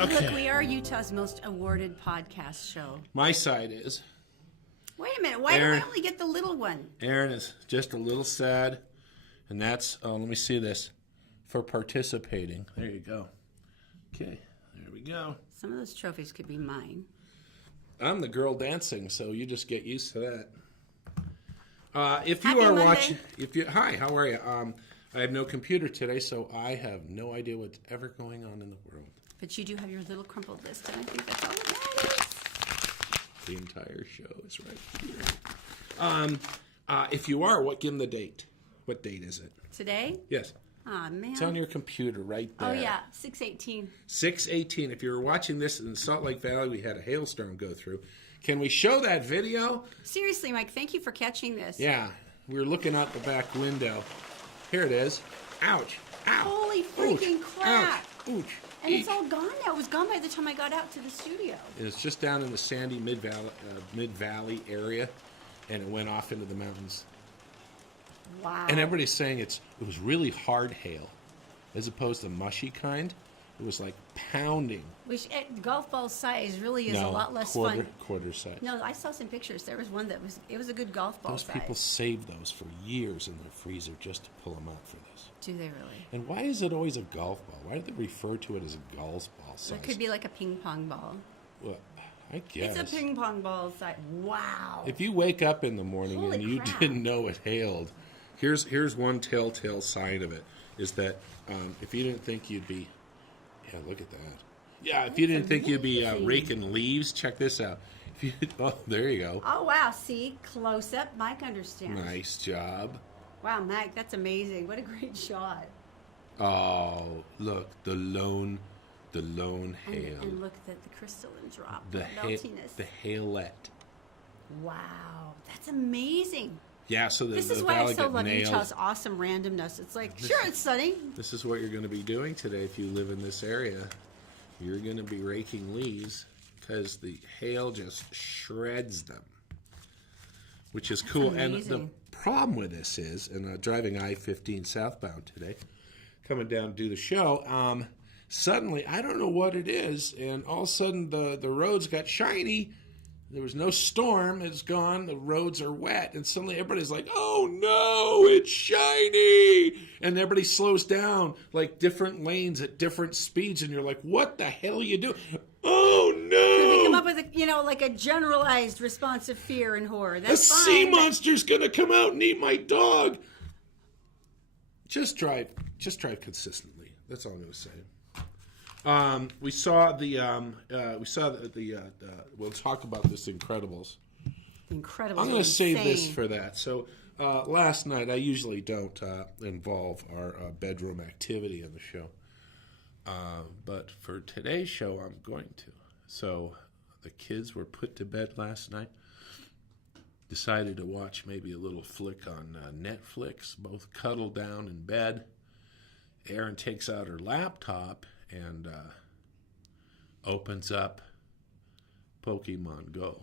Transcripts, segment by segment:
Okay. Look, we are Utah's most awarded podcast show. My side is. Wait a minute. Why do I only get the little one? Erin is just a little sad, and that's, let me see this, for participating. There you go. Okay, there we go. Some of those trophies could be mine. I'm the girl dancing, so you just get used to that. If you Happy are Monday. watching, hi, how are you? I have no computer today, so I have no idea what's ever going on in the world. But you do have your little crumpled list, and I think that's all that matters. The entire show is right here. If you are, give them the date. What date is it? Today? Yes. Aw, man. It's on your computer right there. Oh, yeah, 6/18. 6/18. If you were watching this in Salt Lake Valley, we had a hailstorm go through. Can we show that video? Seriously, Mike, thank you for catching this. Yeah. We were looking out the back window. Here it is. Ouch. Ow. Holy freaking Ouch. crap. Ouch. Ouch. And it's all gone now. It was gone by the time I got out to the studio. It's just down in the sandy mid-valley area, and it went off into the mountains. Wow. And everybody's saying it was really hard hail, as opposed to mushy kind. It was like pounding. Which golf ball size really is a lot less fun. Quarter size. No, I saw some pictures. There was one that was a good golf ball Those size. people save those for years in their freezer just to pull them out for this. Do they really? And why is it always a golf ball? Why do they refer to it as a golf ball size? It could be like a ping pong ball. Well, I guess. It's a ping pong ball size. Wow. If you wake up in the morning Holy and you crap. didn't know it hailed, here's one telltale sign of it, is that if you didn't think you'd be... Yeah, look at that. Yeah, if you didn't think you'd be raking leaves, check this out. If you, there you go. Oh, wow. See? Close up. Mike understands. Nice job. Wow, Mike, that's amazing. What a great shot. Oh, look, the lone hail. And look at the crystalline drop. The meltiness. The hailet. Wow. That's amazing. Yeah, so This is why I so love Utah's awesome randomness. It's like, sure, it's sunny. This is what you're going to be doing today if you live in this area. You're going to be raking leaves because the hail just shreds them, which is cool. amazing. And the problem with this is, and driving I-15 southbound today, coming down to do the show, suddenly, I don't know what it is, and all of a sudden the roads got shiny. There was no storm. It's gone. The roads are wet. And suddenly everybody's like, oh, no, it's shiny. And everybody slows down, like different lanes at different speeds. And you're like, what the hell are you doing? Oh, no. Could we come up with like a generalized response of fear and horror? That's a fine. sea monster's going to come out and eat my dog. Just drive consistently. That's all I'm going to say. We saw we'll talk about this Incredibles. Incredible. I'm going to save this for that. So last night, I usually don't involve our bedroom activity in the show. But for today's show, I'm going to. So the kids were put to bed last night. Decided to watch maybe a little flick on Netflix, both cuddled down in bed. Erin takes out her laptop and opens up Pokemon Go.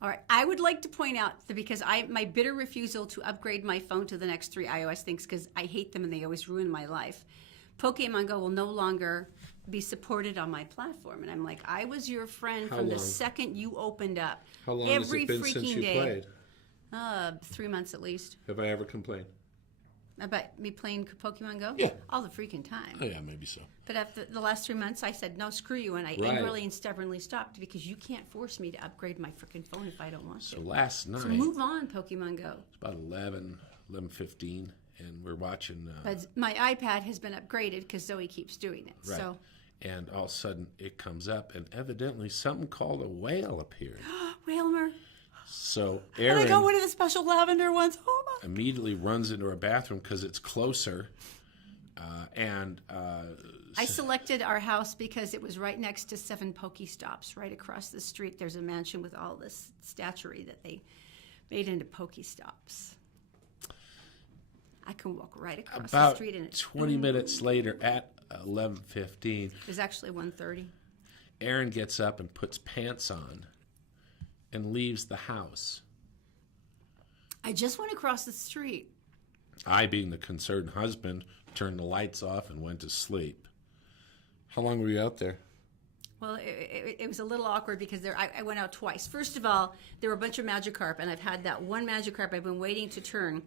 All right. I would like to point out that because my bitter refusal to upgrade my phone to the next 3 iOS things, because I hate them and they always ruin my life, Pokemon Go will no longer be supported on my platform. And I'm like, I was your friend from the second you opened up. How long Every has it been freaking since you day. played? 3 months at least. Have I ever complained? About me playing Pokemon Go? Yeah. All the freaking time. Oh, yeah, maybe so. But after the last 3 months, I said, no, screw you. And I angrily and stubbornly stopped because you can't force me to upgrade my freaking phone if I don't want to. So last night... So move on, Pokemon Go. It's about 11:15, and we're watching... But my iPad has been upgraded because Zoe keeps doing it. Right. So, and all of a sudden, it comes up, and evidently something called a whale appeared. Whalmer. So And Erin I got one of the special lavender ones. Oh, my. immediately runs into her bathroom because it's closer. I selected our house because it was right next to 7 Pokestops. Right across the street, there's a mansion with all this statuary that they made into Pokestops. I can walk right across the street. And About 20 minutes later at 11:15, It's actually 1:30. Erin gets up and puts pants on and leaves the house. I just went across the street. I, being the concerned husband, turned the lights off and went to sleep. How long were you out there? Well, it was a little awkward because I went out twice. First of all, there were a bunch of Magikarp, and I've had that one Magikarp I've been waiting to turn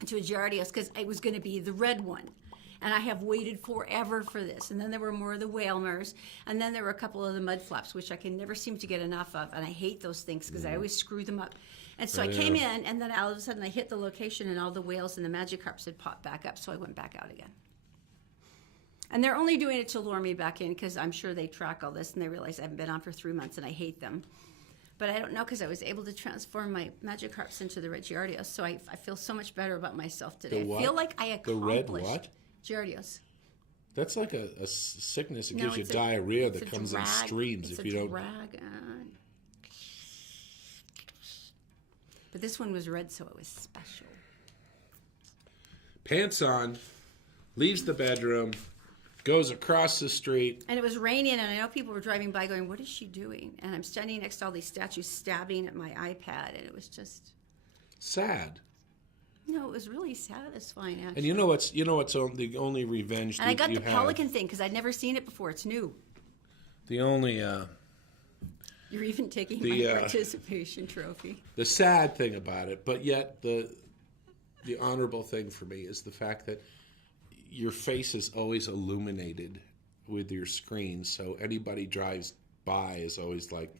into a Giardios because it was going to be the red one. And I have waited forever for this. And then there were more of the Whalmers. And then there were a couple of the Mudflaps, which I can never seem to get enough of. And I hate those things because I always screw them up. And so I came in, and then all of a sudden I hit the location, and all the whales and the Magikarps had popped back up. So I went back out again. And they're only doing it to lure me back in because I'm sure they track all this, and they realize I haven't been on for 3 months, and I hate them. But I don't know because I was able to transform my Magikarps into the red Giardios. So I feel so much better about myself today. I feel like I accomplished. The red what? Giardios. That's like a sickness. It No, gives you it's diarrhea it's that a comes drag. in streams It's if a you don't. drag. But this one was red, so it was special. Pants on, leaves the bedroom, goes across the street. And it was raining, and I know people were driving by going, what is she doing? And I'm standing next to all these statues stabbing at my iPad, and it was just... Sad. No, it was really satisfying, actually. And you know what's the only revenge And I got you the have? pelican thing, because I'd never seen it before. It's new. The only... You're even taking my participation trophy. The sad thing about it, but yet the honorable thing for me is the fact that your face is always illuminated with your screen, so anybody drives by is always like,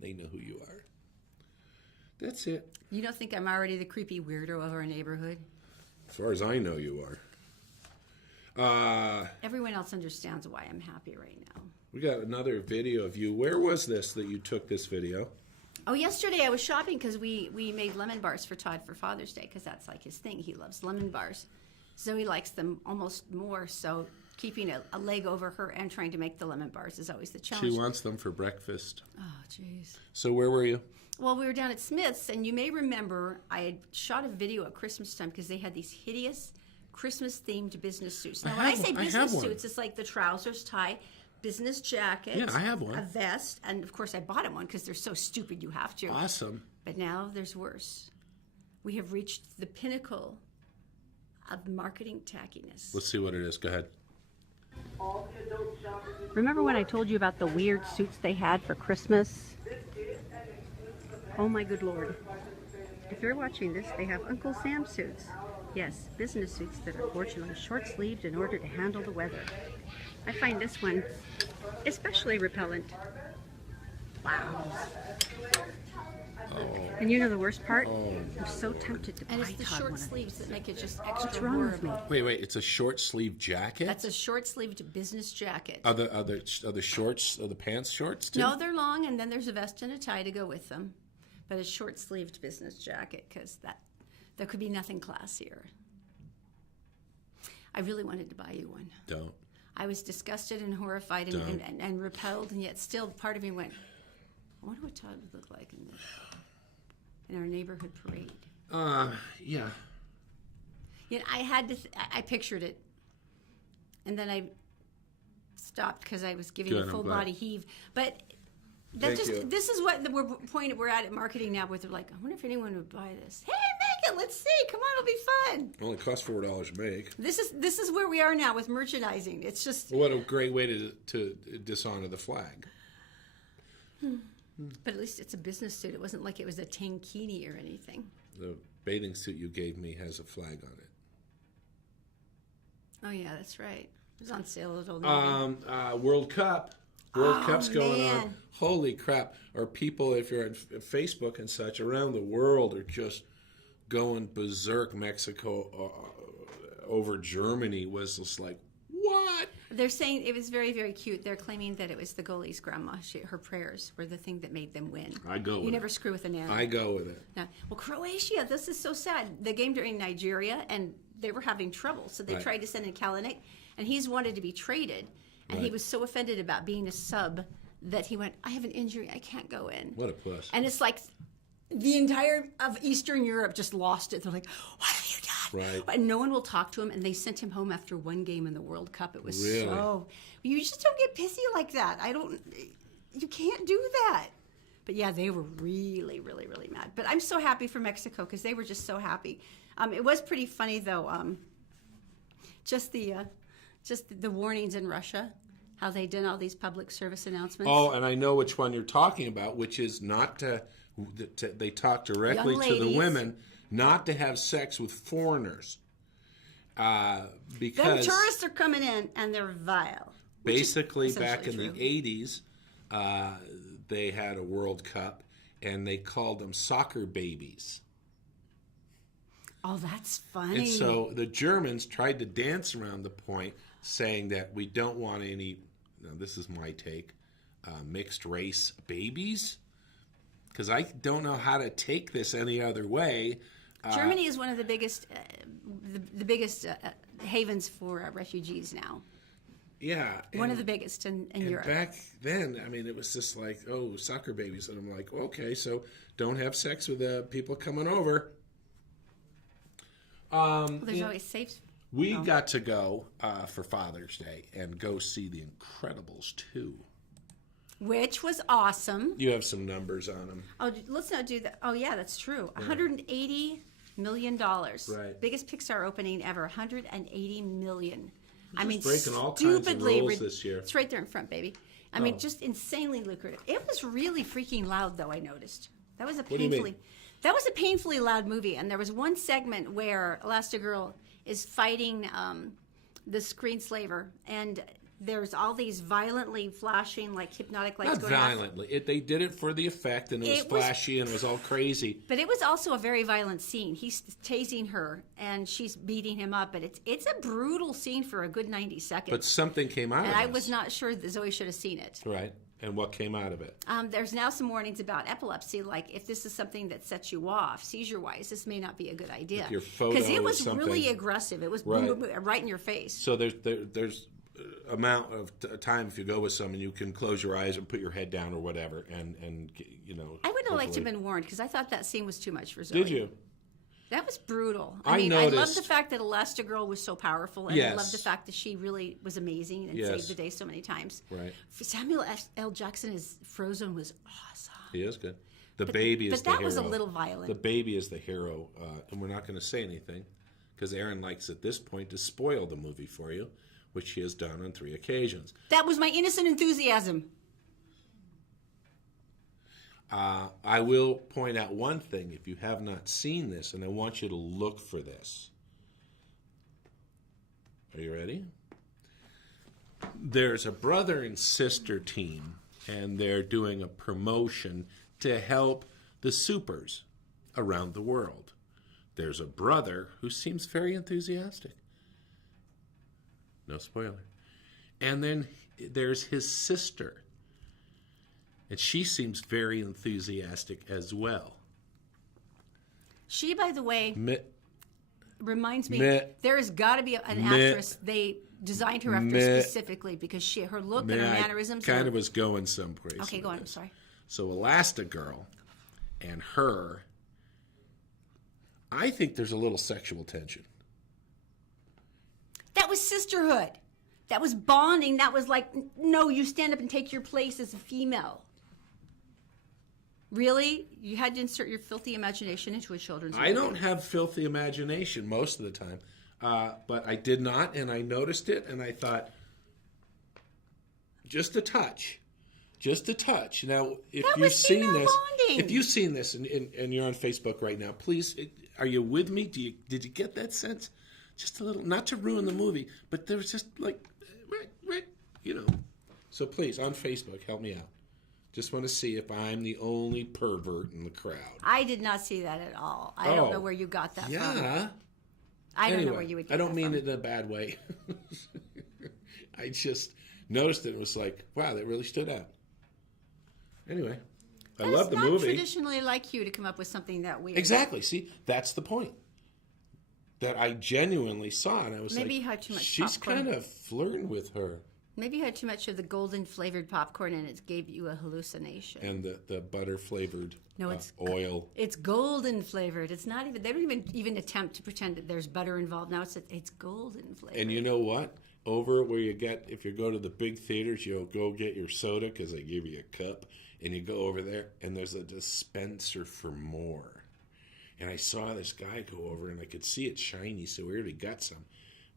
they know who you are. That's it. You don't think I'm already the creepy weirdo of our neighborhood? As far as I know, you are. Everyone else understands why I'm happy right now. We got another video of you. Where was this that you took this video? Oh, yesterday I was shopping because we made lemon bars for Todd for Father's Day because that's like his thing. He loves lemon bars. Zoe likes them almost more, so keeping a leg over her and trying to make the lemon bars is always the challenge. She wants them for breakfast. Oh, jeez. So where were you? Well, we were down at Smith's, and you may remember I had shot a video at Christmas time because they had these hideous Christmas-themed business suits. Now, when I say business suits, it's like the trousers, tie, business jacket. Yeah, I have one. A vest, and of course I bought him one because they're so stupid you have to. Awesome. But now there's worse. We have reached the pinnacle of marketing tackiness. Let's see what it is. Go ahead. Remember when I told you about the weird suits they had for Christmas? Oh my good Lord. If you're watching this, they have Uncle Sam suits. Yes, business suits that are fortunately short-sleeved in order to handle the weather. I find this one especially repellent. Wow. Oh. And you know the worst part? I'm so tempted to buy Todd one of these. And it's the short sleeves that make it just extra What's wrong with me? Wait, it's a short sleeve jacket? That's a short sleeved business jacket. Are the shorts, are the pants shorts too? No, they're long, and then there's a vest and a tie to go with them. But a short sleeved business jacket, because there could be nothing classier. I really wanted to buy you one. Don't. I was disgusted and horrified and repelled, and yet still part of me went, I wonder what Todd would look like in our neighborhood parade. Yeah. Yeah, I had to. I pictured it, and then I stopped because I was giving a full body heave. But this is what the point we're at marketing now, where they're like, I wonder if anyone would buy this. Hey, make it. Let's see. Come on, it'll be fun. Only costs $4 to make. This is where we are now with merchandising. It's just what a great way to dishonor the flag. But at least it's a business suit. It wasn't like it was a tankini or anything. The bathing suit you gave me has a flag on it. Oh yeah, that's right. It was on sale at Old Navy. World Cup. World Cup's going on. Holy crap. Or people, if you're on Facebook and such, around the world are just going berserk. Mexico over Germany was just like, what? They're saying it was very, very cute. They're claiming that it was the goalie's grandma. Her prayers were the thing that made them win. I go with it. You never screw with an animal. I go with it. Now, well, Croatia, this is so sad. The game during Nigeria, and they were having trouble. So they tried to send in Kalinick, and he's wanted to be traded. And he was so offended about being a sub that he went, I have an injury. I can't go in. What a puss. And it's like the entire of Eastern Europe just lost it. They're like, what have you done? Right. And no one will talk to him. And they sent him home after one game in the World Cup. It was really? so... You just don't get pissy like that. You can't do that. But yeah, they were really, really, really mad. But I'm so happy for Mexico because they were just so happy. It was pretty funny, though, just the warnings in Russia, how they done all these public service announcements. Oh, and I know which one you're talking about, which is not to they talk directly Young to the ladies. women not to have sex with foreigners. Them Because tourists are coming in and they're vile. basically back in essentially the true. 80s, they had a World Cup and they called them soccer babies. Oh, that's funny. And so the Germans tried to dance around the point, saying that we don't want any, now this is my take, mixed race babies. Because I don't know how to take this any other way. Germany is one of the biggest, the biggest havens for refugees now. Yeah. One of the biggest in Europe. Back then, I mean, it was just like, oh, soccer babies. And I'm like, okay, so don't have sex with people coming over. There's always safe. We got to go for Father's Day and go see The Incredibles 2. Which was awesome. You have some numbers on them. Oh, let's not do that. Oh, yeah, that's true. $180 million. Right. Biggest Pixar opening ever. $180 million. I mean, breaking all kinds of rules this year. It's right there in front, baby. I mean, just insanely lucrative. It was really freaking loud, though. I noticed that was a do you mean? that was a painfully loud movie. And there was one segment where Elastigirl is fighting the screenslaver, and there's all these violently flashing, like hypnotic lights Not going off. violently. They did it for the effect, and it was flashy, and it was all crazy. But it was also a very violent scene. He's tasing her, and she's beating him up. But it's a brutal scene for a good 90 seconds. But something came out of it. And I was not sure that Zoe should have seen it. Right. And what came out of it? There's now some warnings about epilepsy, like if this is something that sets you off seizure-wise, this may not be a good idea. If your photo because it is was something- really aggressive. It was Right. boom, boom, boom, right in your face. So there's amount of time if you go with someone, you can close your eyes and put your head down or whatever, and you know. I would have liked to have hopefully- been warned because I thought that scene was too much for Zoe. Did you? That was brutal. I I love noticed- the fact that Elastigirl was so powerful, and I Yes. love the fact that she really was amazing and Yes. saved the day so many times. Right. Samuel L. Jackson as Frozen was awesome. He is good. The baby is But the that hero. was a little violent. The baby is the hero, and we're not going to say anything because Erin likes at this point to spoil the movie for you, which she has done on 3 occasions. That was my innocent enthusiasm. I will point out one thing if you have not seen this, and I want you to look for this. Are you ready? There's a brother and sister team, and they're doing a promotion to help the supers around the world. There's a brother who seems very enthusiastic. No spoiler. And then there's his sister. And she seems very enthusiastic as well. She, by the way, reminds me Meh. there has got to be an Meh. actress they designed her after Meh. specifically because her look and her I mannerisms. kind of was going someplace. Okay, with go on. I'm this. sorry. So Elastigirl and her, I think there's a little sexual tension. That was sisterhood. That was bonding. That was like, no, you stand up and take your place as a female. Really? You had to insert your filthy imagination into a children's movie? I don't have filthy imagination most of the time, but I did not, and I noticed it, and I thought, just a touch. Just a touch. Now, if That you've was seen female this, bonding. if you've seen this, and you're on Facebook right now, please, are you with me? Did you get that sense? Just a little, not to ruin the movie, but there was just like, you know. So please, on Facebook, help me out. Just want to see if I'm the only pervert in the crowd. I did not see that at all. I don't know where you got that from. Yeah. I don't Anyway, know where you would get I don't that mean from. it in a bad way. I just noticed it and was like, wow, that really stood out. Anyway, I love the It's not movie. traditionally like you to come up with something that weird. Exactly. See, that's the point. That I genuinely saw, and I was Maybe like, you had too much she's popcorn. kind of flirting with her. Maybe you had too much of the golden flavored popcorn and it gave you a hallucination. And the butter flavored it's oil. It's golden flavored. It's not even. They don't even attempt to pretend that there's butter involved. Now it's golden flavored. And you know what? Over where you get, if you go to the big theaters, you'll go get your soda because they give you a cup, and you go over there, and there's a dispenser for more. And I saw this guy go over, and I could see it shiny, so we already got some.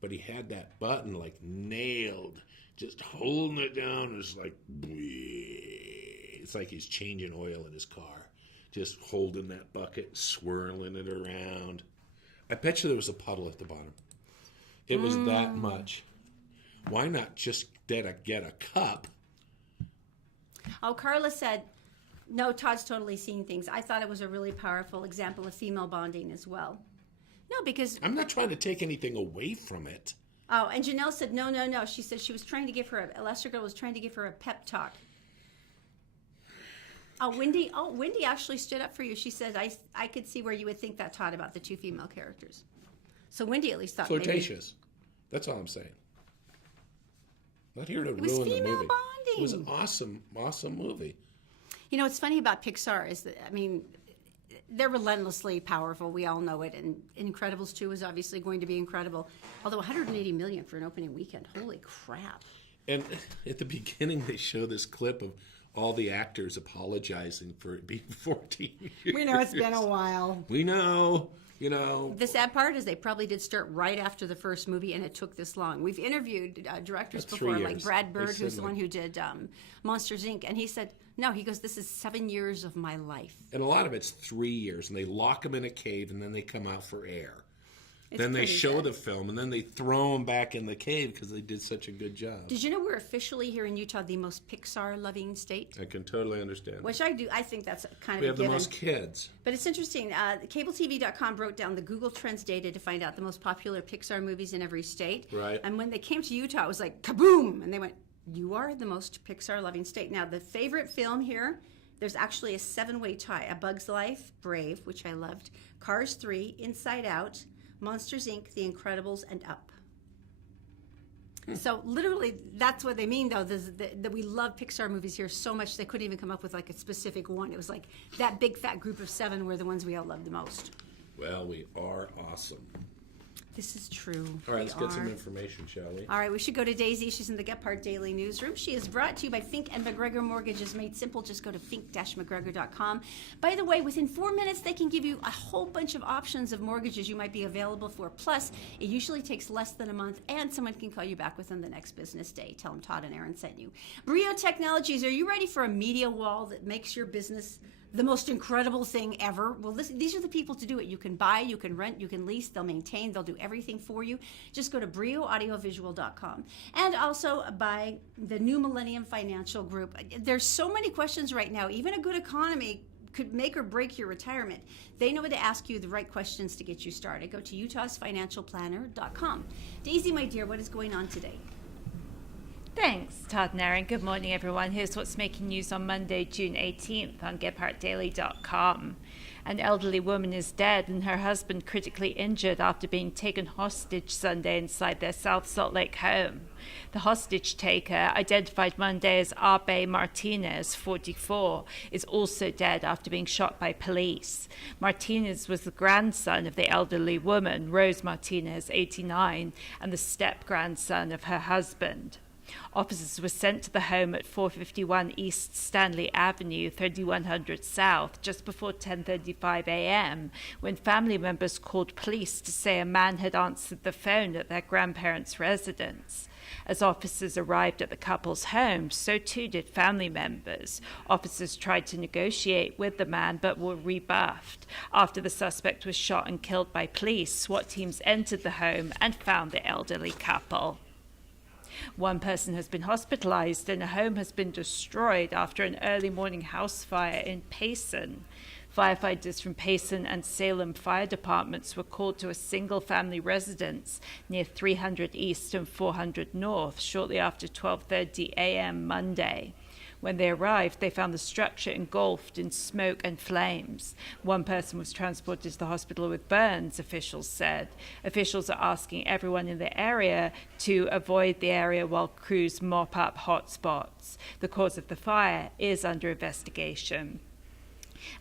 but he had that button like nailed, just holding it down. It's like, it's like he's changing oil in his car, just holding that bucket, swirling it around. I bet you there was a puddle at the bottom. It was that much. Why not just get a cup? Oh, Carla said, no, Todd's totally seen things. I thought it was a really powerful example of female bonding as well. No, because... I'm not trying to take anything away from it. Oh, and Janelle said, no. She said she was trying to give her, Elastigirl was trying to give her a pep talk. Wendy actually stood up for you. She said, I could see where you would think that, Todd, about the two female characters. So Wendy at least thought flirtatious. That's all I'm saying. Not here to ruin the movie. It was female bonding. It was an awesome movie. You know, what's funny about Pixar is that, I mean, they're relentlessly powerful. We all know it. And Incredibles 2 is obviously going to be incredible. Although 180 million for an opening weekend. Holy crap. And at the beginning, they show this clip of all the actors apologizing for it being 14 years. We know it's been a while. We know. You know, the sad part is they probably did start right after the first movie, and it took this long. We've interviewed directors before, like Brad Bird, who's the one who did Monsters, Inc., and he said, no, he goes, this is 7 years of my life. And a lot of it's 3 years, and they lock them in a cave, and then they come out for air. Then they show the film, and then they throw them back in the cave because they did such a good job. Did you know we're officially here in Utah the most Pixar-loving state? I can totally understand. Which I do. I think that's kind of we have the most kids. But it's interesting. CableTV.com broke down the Google Trends data to find out the most popular Pixar movies in every state. Right. And when they came to Utah, it was like, kaboom! And they went, you are the most Pixar-loving state. Now, the favorite film here, there's actually a 7-way tie. A Bug's Life, Brave, which I loved, Cars 3, Inside Out, Monsters, Inc., The Incredibles, and Up. So literally, that's what they mean, though, that we love Pixar movies here so much they couldn't even come up with like a specific one. It was like that big fat group of 7 were the ones we all loved the most. Well, we are awesome. This is true. All right, let's get some information, shall we? All right, we should go to Daisy. She's in the Gephardt Daily Newsroom. She is brought to you by Fink and McGregor Mortgages Made Simple. Just go to fink-mcgregor.com. By the way, within 4 minutes, they can give you a whole bunch of options of mortgages you might be available for. Plus, it usually takes less than a month, and someone can call you back within the next business day. Tell them Todd and Erin sent you. Brio Technologies, are you ready for a media wall that makes your business the most incredible thing ever? Well, these are the people to do it. You can buy, you can rent, you can lease, they'll maintain, they'll do everything for you. Just go to brioaudiovisual.com. And also by the New Millennium Financial Group. There's so many questions right now. Even a good economy could make or break your retirement. They know how to ask you the right questions to get you started. Go to utahsfinancialplanner.com. Daisy, my dear, what is going on today? Thanks, Todd and Erin. Good morning, everyone. Here's what's making news on Monday, June 18th on GephartDaily.com. An elderly woman is dead and her husband critically injured after being taken hostage Sunday inside their South Salt Lake home. The hostage taker, identified Monday as Abe Martinez, 44, is also dead after being shot by police. Martinez was the grandson of the elderly woman, Rose Martinez, 89, and the step-grandson of her husband. Officers were sent to the home at 451 East Stanley Avenue, 3100 South, just before 10:35 a.m., when family members called police to say a man had answered the phone at their grandparents' residence. As officers arrived at the couple's home, so too did family members. Officers tried to negotiate with the man, but were rebuffed. After the suspect was shot and killed by police, SWAT teams entered the home and found the elderly couple. One person has been hospitalized and a home has been destroyed after an early morning house fire in Payson. Firefighters from Payson and Salem fire departments were called to a single-family residence near 300 East and 400 North shortly after 12:30 a.m. Monday. When they arrived, they found the structure engulfed in smoke and flames. One person was transported to the hospital with burns, officials said. Officials are asking everyone in the area to avoid the area while crews mop up hot spots. The cause of the fire is under investigation.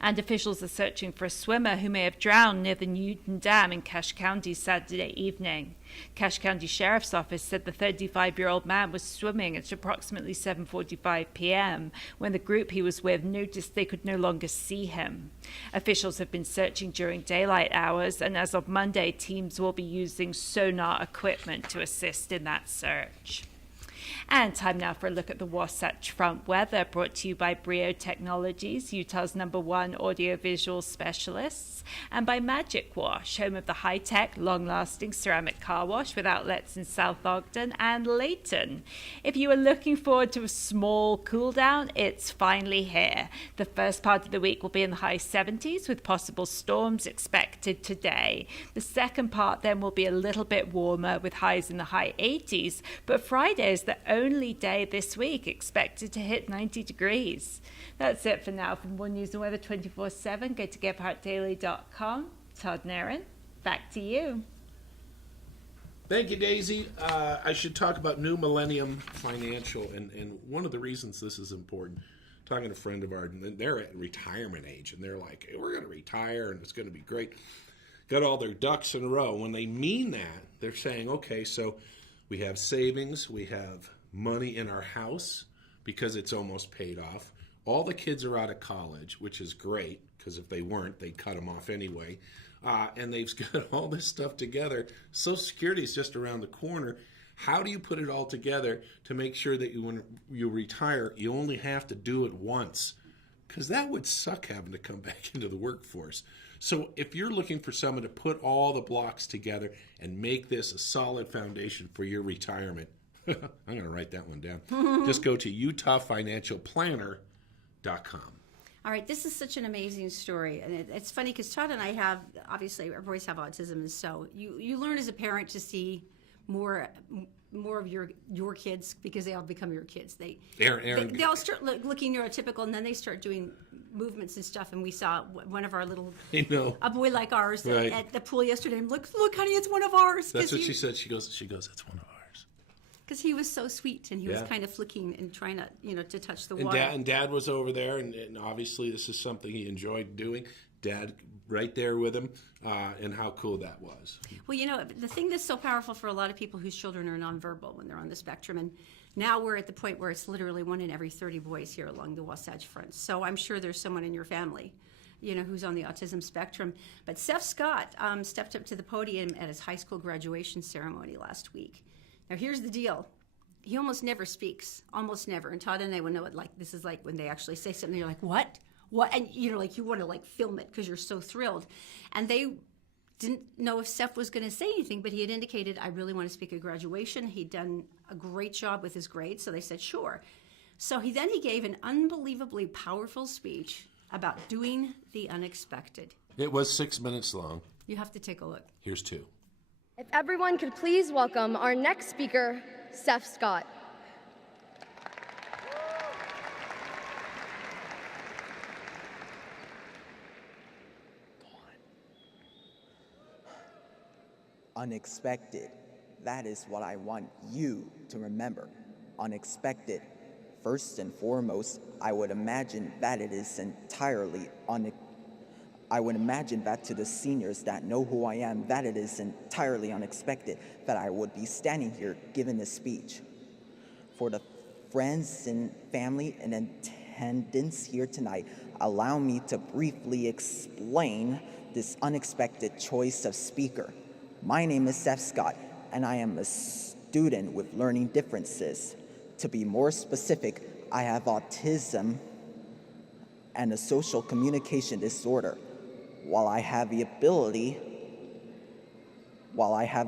And officials are searching for a swimmer who may have drowned near the Newton Dam in Cache County Saturday evening. Cache County Sheriff's Office said the 35-year-old man was swimming at approximately 7:45 p.m. when the group he was with noticed they could no longer see him. Officials have been searching during daylight hours, and as of Monday, teams will be using sonar equipment to assist in that search. And time now for a look at the Wasatch Front weather, brought to you by Brio Technologies, Utah's #1 audiovisual specialists, and by Magic Wash, home of the high-tech, long-lasting ceramic car wash with outlets in South Ogden and Layton. If you are looking forward to a small cool down, it's finally here. The first part of the week will be in the high 70s with possible storms expected today. The second part then will be a little bit warmer with highs in the high 80s, but Friday is the only day this week expected to hit 90 degrees. That's it for now. For more news and weather 24/7, go to GephartDaily.com. Todd and Erin, back to you. Thank you, Daisy. I should talk about New Millennium Financial, and one of the reasons this is important, talking to a friend of ours, and they're at retirement age, and they're like, hey, we're going to retire, and it's going to be great. Got all their ducks in a row. When they mean that, they're saying, okay, so we have savings, we have money in our house because it's almost paid off. All the kids are out of college, which is great, because if they weren't, they'd cut them off anyway. And they've got all this stuff together. Social Security is just around the corner. How do you put it all together to make sure that when you retire, you only have to do it once? Because that would suck having to come back into the workforce. So if you're looking for someone to put all the blocks together and make this a solid foundation for your retirement, I'm going to write that one down. Just go to utahfinancialplanner.com. All right, this is such an amazing story, and it's funny because Todd and I have, obviously, our boys have autism, and so you learn as a parent to see more of your kids because they all become your kids. Erin, they all start looking neurotypical, and then they start doing movements and stuff. And we saw one of our little, a boy like ours right. at the pool yesterday. And look, honey, it's one of ours. That's what she said. She goes, it's one of ours. Because he was so sweet, and he was kind of flicking and trying to, to touch the water. And Dad was over there, and obviously this is something he enjoyed doing. Dad right there with him, and how cool that was. Well, the thing that's so powerful for a lot of people whose children are nonverbal when they're on the spectrum, and now we're at the point where it's literally 1 in every 30 boys here along the Wasatch Front. So I'm sure there's someone in your family, who's on the autism spectrum. But Seth Scott stepped up to the podium at his high school graduation ceremony last week. Now, here's the deal. He almost never speaks, almost never. And Todd and I would know it this is like when they actually say something, you're like, what? What? And, you want to, film it because you're so thrilled. And they didn't know if Seth was going to say anything, but he had indicated, I really want to speak at graduation. He'd done a great job with his grades, so they said, sure. So he gave an unbelievably powerful speech about doing the unexpected. It was 6 minutes long. You have to take a look. Here's 2. If everyone could please welcome our next speaker, Seth Scott. Unexpected. That is what I want you to remember. Unexpected. First and foremost, I would imagine that it is entirely I would imagine that to the seniors that know who I am, that it is entirely unexpected that I would be standing here giving this speech. For the friends and family in attendance here tonight, allow me to briefly explain this unexpected choice of speaker. My name is Seth Scott, and I am a student with learning differences. To be more specific, I have autism and a social communication disorder. While I have a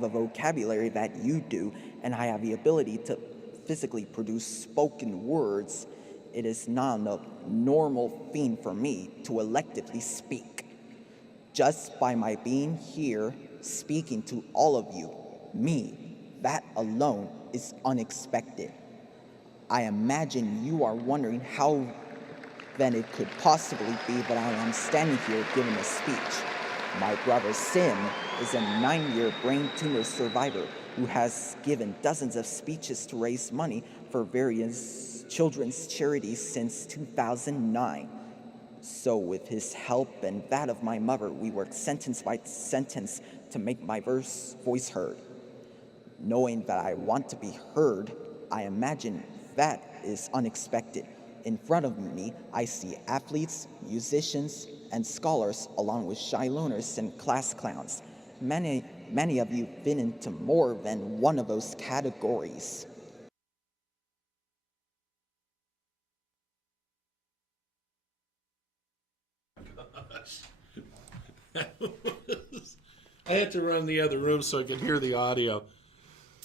vocabulary that you do, and I have the ability to physically produce spoken words, it is not a normal thing for me to electively speak. Just by my being here, speaking to all of you, that alone is unexpected. I imagine you are wondering how then it could possibly be that I am standing here giving a speech. My brother Sim is a 9-year brain tumor survivor who has given dozens of speeches to raise money for various children's charities since 2009. So, with his help and that of my mother, we worked sentence by sentence to make my voice heard. Knowing that I want to be heard, I imagine that is unexpected. In front of me, I see athletes, musicians, and scholars, along with shy loners and class clowns. Many of you fit into more than one of those categories. I had to run in the other room so I could hear the audio.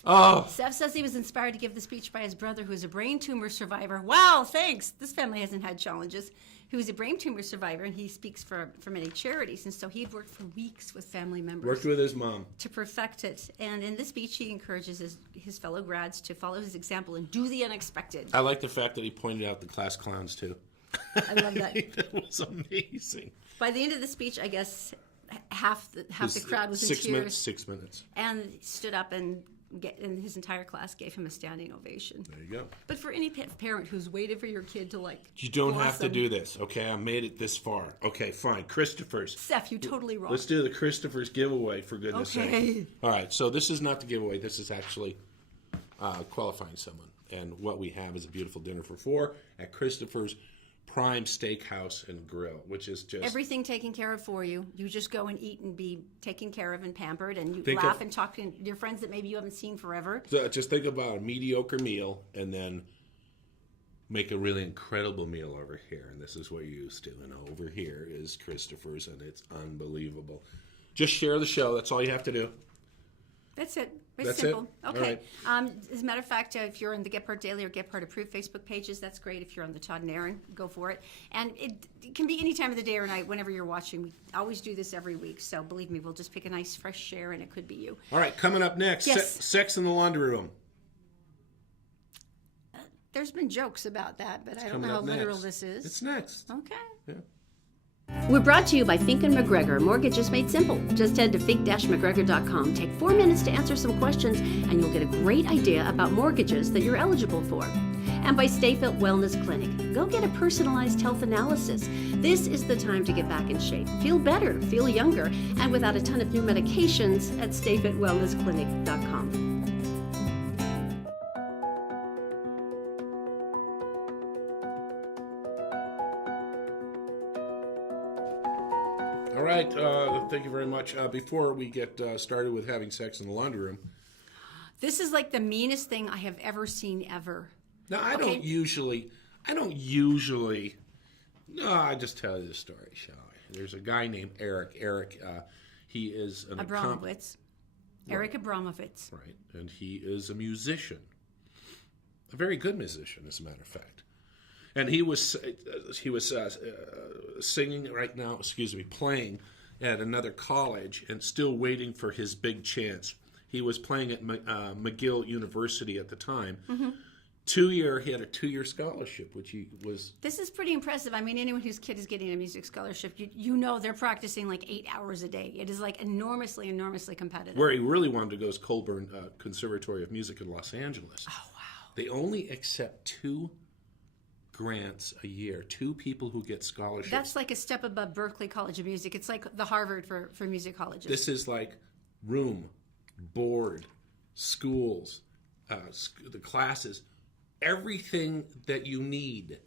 Oh, Seth says he was inspired to give the speech by his brother, who is a brain tumor survivor. Wow, thanks. This family hasn't had challenges. He was a brain tumor survivor, and he speaks for many charities. And so he'd worked for weeks with family members. worked with his mom. To perfect it. And in this speech, he encourages his fellow grads to follow his example and do the unexpected. I like the fact that he pointed out the class clowns, too. I love that. That was amazing. By the end of the speech, I guess half the crowd was in 6 tears. minutes. 6 minutes. And stood up and his entire class gave him a standing ovation. There you go. But for any parent who's waited for your kid to You don't have to blossom- do this, okay? I made it this far. Okay, fine. Christopher's. Seth, you totally wrong. Let's do the Christopher's giveaway, for goodness Okay. sake. All right, so this is not the giveaway. This is actually qualifying someone. And what we have is a beautiful dinner for four at Christopher's Prime Steakhouse and Grill, which is just... Everything taken care of for you. You just go and eat and be taken care of and pampered, and you Think laugh of- and talk to your friends that maybe you haven't seen forever. So just think about a mediocre meal and then make a really incredible meal over here. And this is what you're used to. And over here is Christopher's, and it's unbelievable. Just share the show. That's all you have to do. That's it. It's That's simple. it? All Okay. right. As a matter of fact, if you're on the Get Part Daily or Get Part Approved Facebook pages, that's great. If you're on the Todd and Erin, go for it. And it can be any time of the day or night, whenever you're watching. We always do this every week. So believe me, we'll just pick a nice, fresh share, and it could be you. All right, coming up next, Yes. sex in the laundry room. There's been jokes about that, but I don't Coming know how up literal next. this is. It's next. Okay. Yeah. We're brought to you by Fink & McGregor. Mortgages made simple. Just head to fink-mcgregor.com. Take 4 minutes to answer some questions, and you'll get a great idea about mortgages that you're eligible for. And by StayFit Wellness Clinic. Go get a personalized health analysis. This is the time to get back in shape. Feel better, feel younger, and without a ton of new medications at stayfitwellnessclinic.com. All right, thank you very much. Before we get started with having sex in the laundry room, This is like the meanest thing I have ever seen ever. now I Okay. don't usually, no, I just tell you the story, shall I? There's a guy named Eric. Eric, he is an Abramowitz. Eric Abramowitz. right, and he is a musician, a very good musician, as a matter of fact. And he was singing right now, playing at another college and still waiting for his big chance. He was playing at McGill University at the time. Mm-hmm. He had a 2-year scholarship, which he was. This is pretty impressive. I mean, anyone whose kid is getting a music scholarship, you know they're practicing like 8 hours a day. It is like enormously, enormously competitive. Where he really wanted to go is Colburn Conservatory of Music in Los Angeles. Oh, wow. They only accept 2 grants a year, 2 people who get scholarships. That's like a step above Berklee College of Music. It's like the Harvard for music colleges. This is like room, board, schools, the classes. Everything that you need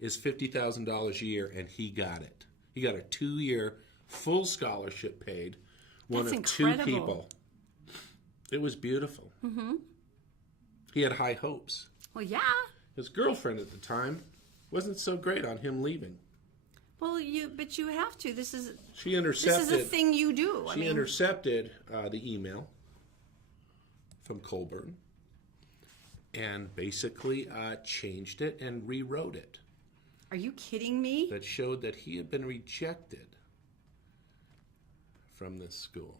is $50,000 a year, and he got it. He got a 2-year full scholarship paid. One That's of 2 incredible. people. It was beautiful. Mm-hmm. He had high hopes. Well, yeah. His girlfriend at the time wasn't so great on him leaving. Well, but you have to. This is She intercepted. a thing you do. She intercepted the email from Colburn and basically changed it and rewrote it. Are you kidding me? That showed that he had been rejected from this school.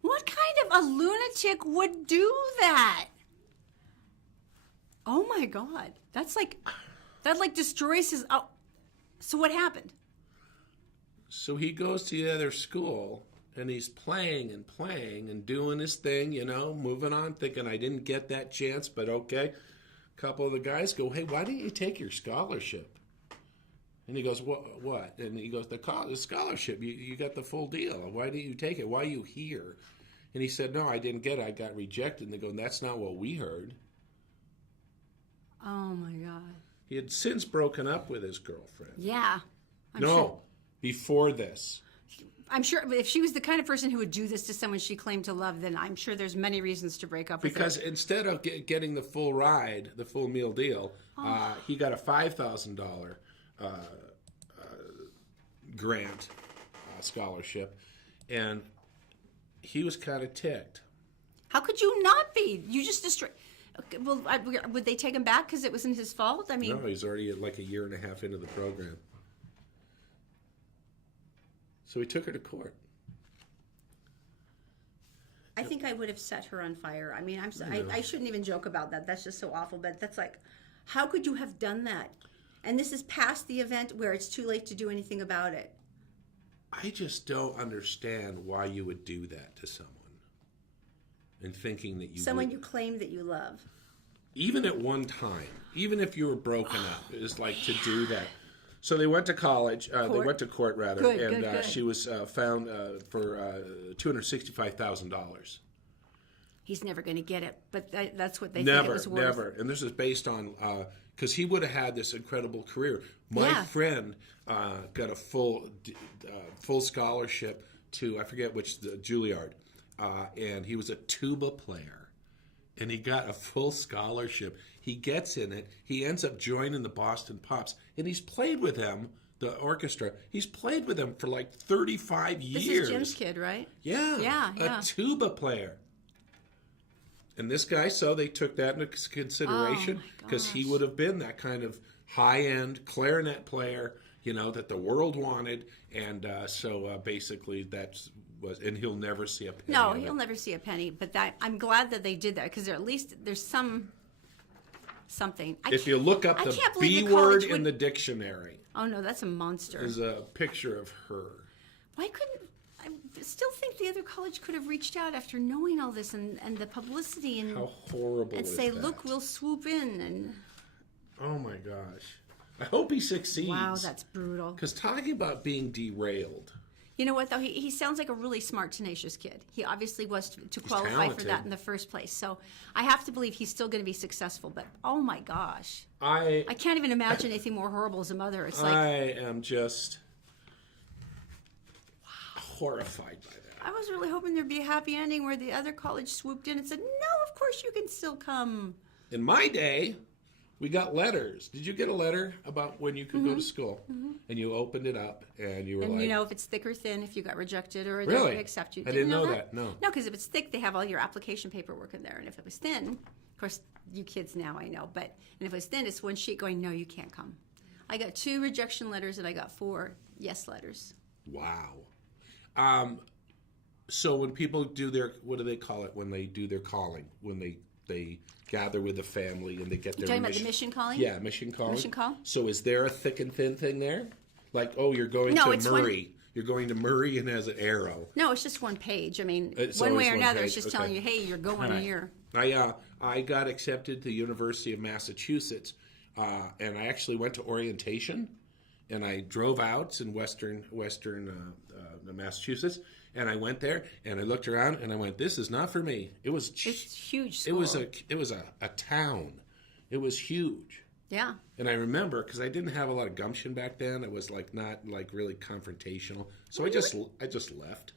What kind of a lunatic would do that? Oh my God. That destroys his. Oh. So what happened? So he goes to the other school and he's playing and doing his thing, moving on, thinking I didn't get that chance, but okay. A couple of the guys go, hey, why didn't you take your scholarship? And he goes, what? And he goes, the scholarship, you got the full deal. Why didn't you take it? Why are you here? And he said, no, I didn't get it. I got rejected. And they go, that's not what we heard. Oh, my God. He had since broken up with his girlfriend. Yeah. Before this. I'm sure if she was the kind of person who would do this to someone she claimed to love, then I'm sure there's many reasons to break up with her. Because instead of getting the full ride, the full meal deal, he got a $5,000 grant scholarship, and he was kind of ticked. How could you not be? You just destroyed. Okay, well, would they take him back because it wasn't his fault? I mean, No, he's already like a year and a half into the program. So he took her to court. I think I would have set her on fire. I mean, I shouldn't even joke about that. That's just so awful. But that's like, how could you have done that? And this is past the event where it's too late to do anything about it. I just don't understand why you would do that to someone. And thinking that Someone you claim that you love. Even at one time, even if you were broken up, it's like to do that. So they went to college. They went to court, rather, Good. she was found for $265,000. He's never going to get it, but that's what they think it was worth. Never. And this is based on because he would have had this incredible career. My friend got a full scholarship to, I forget which, the Juilliard, and he was a tuba player, and he got a full scholarship. He gets in it. He ends up joining the Boston Pops, and he's played with them, the orchestra. He's played with them for like 35 years. This is Jim's kid, right? Yeah. A tuba player. And this guy, so they took that into consideration because he would have been that kind of high-end clarinet player, that the world wanted. And so basically and he'll never see a penny. No, he'll never see a penny. But I'm glad that they did that because at least there's something. If you look up the B word in the dictionary. Oh, no, that's a monster. There's a picture of her. Why couldn't... I still think the other college could have reached out after knowing all this and the publicity and how horrible and is say, that? look, we'll swoop in and. Oh my gosh! I hope he succeeds. Wow, that's brutal. Because talking about being derailed. You know what though? He sounds like a really smart, tenacious kid. He obviously was to qualify for that in the first place. So I have to believe he's still going to be successful. But oh my gosh, I can't even imagine anything more horrible as a mother. It's like I am just horrified by that. I was really hoping there'd be a happy ending where the other college swooped in and said, no, of course you can still come. In my day, we got letters. Did you get a letter about when you could go to school? Mm-hmm. And you opened it up and you were and like... And if it's thick or thin, if you got rejected or they really? would accept you. I didn't know that, no. No, because if it's thick, they have all your application paperwork in there. And if it was thin, of course, you kids now, I know. And if it was thin, it's one sheet going, no, you can't come. I got 2 rejection letters and I got 4 yes letters. Wow. So when people do what do they call it when they do their calling? When they gather with the family and they get their You're talking about the mission calling? Yeah, mission calling. Mission call? So is there a thick and thin thing there? Like, you're going to Murray. You're going to Murray and has an arrow. No, it's just one page. I mean, it's one way or another, page. it's just telling you, hey, you're going here. I got accepted to the University of Massachusetts, and I actually went to orientation, and I drove out in western Massachusetts, and I went there, and I looked around, and I went, this is not for me. It's huge school. It was a town. It was huge. Yeah. And I remember, because I didn't have a lot of gumption back then, I was not really confrontational. So I just left.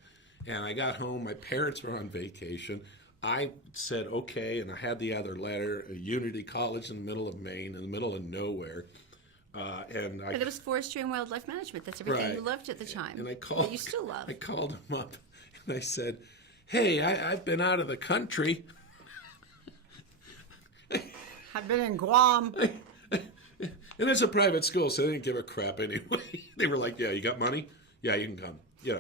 And I got home, my parents were on vacation. I said, okay, and I had the other letter, a Unity College in the middle of Maine, in the middle of nowhere. But it was forestry and wildlife management. That's everything you loved at the time. And I called. That you still love. I called him up, and I said, "Hey, I've been out of the country. I've been in Guam." And it's a private school, so they didn't give a crap anyway. They were like, "Yeah, you got money? Yeah, you can come. Yeah,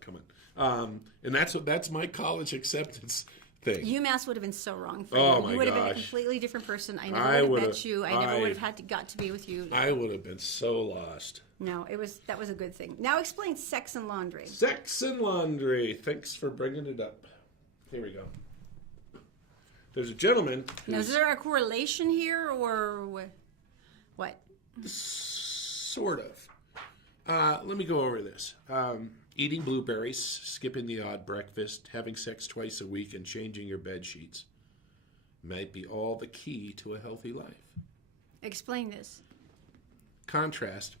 come on." And that's my college acceptance thing. UMass would have been so wrong for you. Oh my You would have been a gosh. completely different person. I never would have met you. I never would have got to be with you. I would have been so lost. No, that was a good thing. Now explain sex and laundry. Sex and laundry. Thanks for bringing it up. Here we go. There's a gentleman. Now, is there a correlation here or what? sort of. Let me go over this. Eating blueberries, skipping the odd breakfast, having sex twice a week, and changing your bed sheets might be all the key to a healthy life. Explain this. Contrast,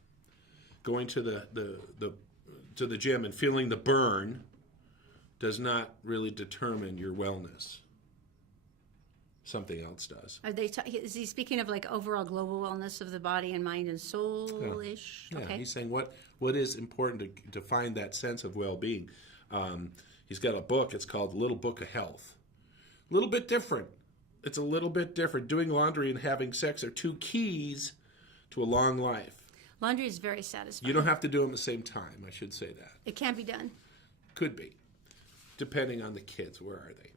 going to the gym and feeling the burn does not really determine your wellness. Something else does. Is he speaking of like overall global wellness of the body and mind and soul-ish? Yeah, Okay. he's saying what is important to find that sense of well-being. He's got a book. It's called Little Book of Health. A little bit different. It's a little bit different. Doing laundry and having sex are two keys to a long life. Laundry is very satisfying. You don't have to do them at the same time. I should say that. It can be done. Could be, depending on the kids. Where are they?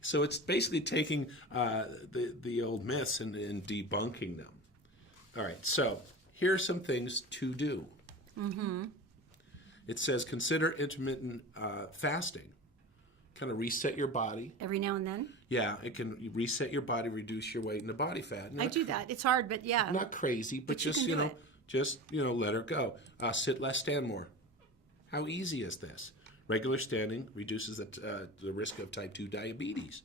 So it's basically taking the old myths and debunking them. All right. So here are some things to do. Mm-hmm. It says consider intermittent fasting. Kind of reset your body. Every now and then? Yeah, it can reset your body, reduce your weight and the body fat. I do that. It's hard, but yeah. Not crazy, but you just, can do it. just let her go. Sit less, stand more. How easy is this? Regular standing reduces the risk of type 2 diabetes.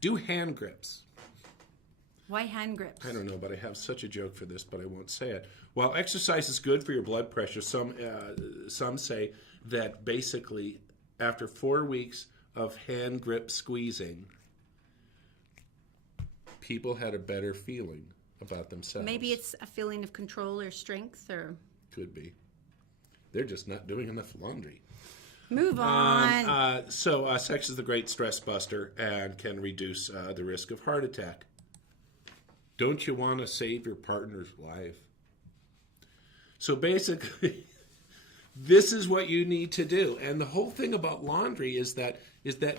Do hand grips. Why hand grips? I don't know, but I have such a joke for this, but I won't say it. While exercise is good for your blood pressure, some say that basically after 4 weeks of hand grip squeezing, people had a better feeling about themselves. Maybe it's a feeling of control or strength or... Could be. They're just not doing enough laundry. Move on. So sex is the great stress buster and can reduce the risk of heart attack. Don't you want to save your partner's life? So basically, this is what you need to do. And the whole thing about laundry is that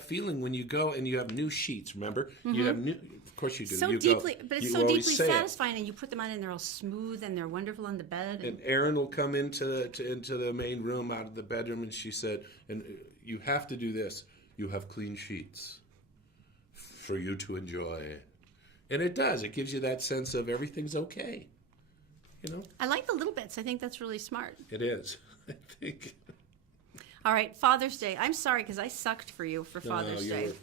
feeling when you go and you have new sheets. Remember, you have new. Of course you do. So you deeply, go, but it's you so always deeply say it. satisfying, and you put them on, and they're all smooth and they're wonderful on the bed. And Erin will come into the main room out of the bedroom, and she said, "And you have to do this. You have clean sheets for you to enjoy." And it does. It gives you that sense of everything's okay. I like the little bits. I think that's really smart. It is. I think. All right, Father's Day. I'm sorry because I sucked for you for Father's No, Day. you're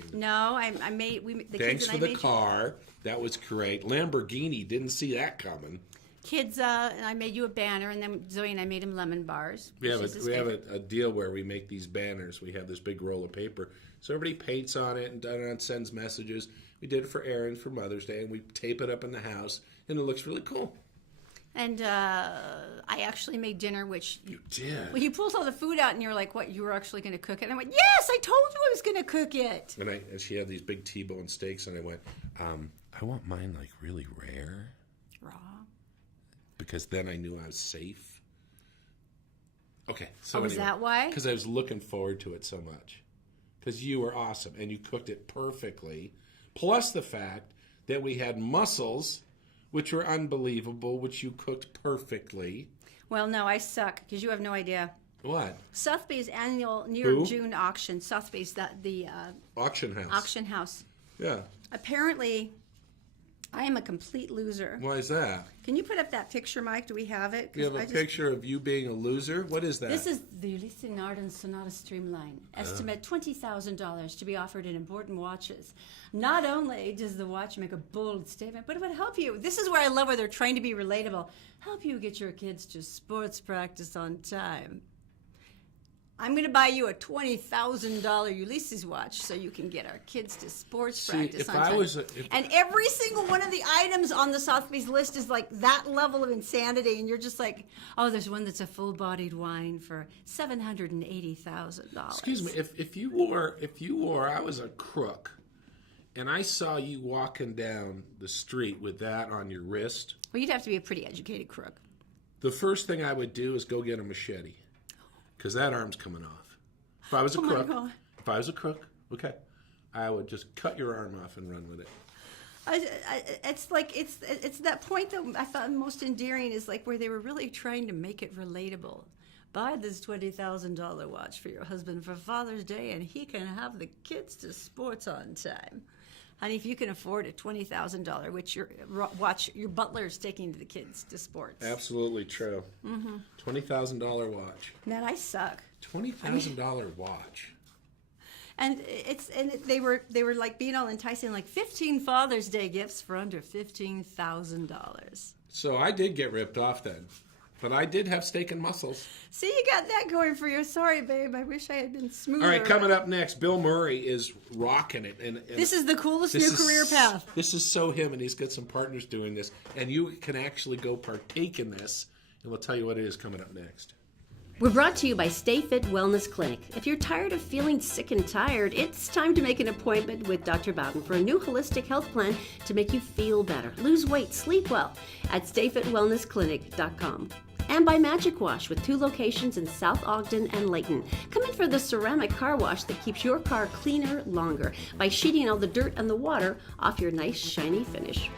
fine. No, I made the Thanks kids for and I the made car. That was great. Lamborghini, didn't see that coming. kids. And I made you a banner, and then Zoe and I made him lemon bars. We have a deal where we make these banners. We have this big roll of paper, so everybody paints on it and sends messages. We did it for Erin for Mother's Day, and we tape it up in the house, and it looks really cool. And I actually made dinner, which You did. well, you pulled all the food out, and you're like, "What? You were actually going to cook it?" And I went, "Yes, I told you I was going to cook it." And she had these big T-bone steaks, and I went, I want mine like really rare, Raw. because then I knew I was safe. Okay, so Oh, is that why? Because I was looking forward to it so much. Because you were awesome, and you cooked it perfectly. Plus the fact that we had mussels, which were unbelievable, which you cooked perfectly. Well, no, I suck because you have no idea. What? Sotheby's annual New Who? York June auction. Sotheby's, the Auction house. auction house. Yeah. Apparently, I am a complete loser. Why is that? Can you put up that picture, Mike? Do we have it? 'Cause You have a picture of you being a loser? What is that? This is the Ulysses Nardin Sonata Streamline. Estimate $20,000 to be offered in important watches. Not only does the watch make a bold statement, but it would help you. This is where I love where they're trying to be relatable. Help you get your kids to sports practice on time. I'm going to buy you a $20,000 Ulysses watch so you can get our kids to sports practice if on I time. was And every single one of the items on the Sotheby's list is like that level of insanity, and you're just like, oh, there's one that's a full-bodied wine for $780,000. Excuse me, if you wore, I was a crook, and I saw you walking down the street with that on your wrist, Well, you'd have to be a pretty educated crook. the first thing I would do is go get a machete, because that arm's coming off. If I was a Oh my crook, God. okay, I would just cut your arm off and run with it. It's like it's that point that I thought most endearing is like where they were really trying to make it relatable. Buy this $20,000 watch for your husband for Father's Day, and he can have the kids to sports on time. Honey, if you can afford a $20,000, which your butler is taking the kids to sports. Absolutely true. $20,000 watch. Man, I suck. $20,000 watch. And they were like being all enticing, like 15 Father's Day gifts for under $15,000. So I did get ripped off then. But I did have steak and mussels. See, you got that going for you. Sorry, babe. I wish I had been smoother. All right, coming up next, Bill Murray is rocking it. And this is the coolest new career path. This is so him, and he's got some partners doing this. And you can actually go partake in this, and we'll tell you what it is coming up next. We're brought to you by Stay Fit Wellness Clinic. If you're tired of feeling sick and tired, it's time to make an appointment with Dr. Bowden for a new holistic health plan to make you feel better, lose weight, sleep well at StayFitWellnessClinic.com. And by Magic Wash with 2 locations in South Ogden and Layton. Come in for the ceramic car wash that keeps your car cleaner longer by sheeting all the dirt and the water off your nice shiny finish.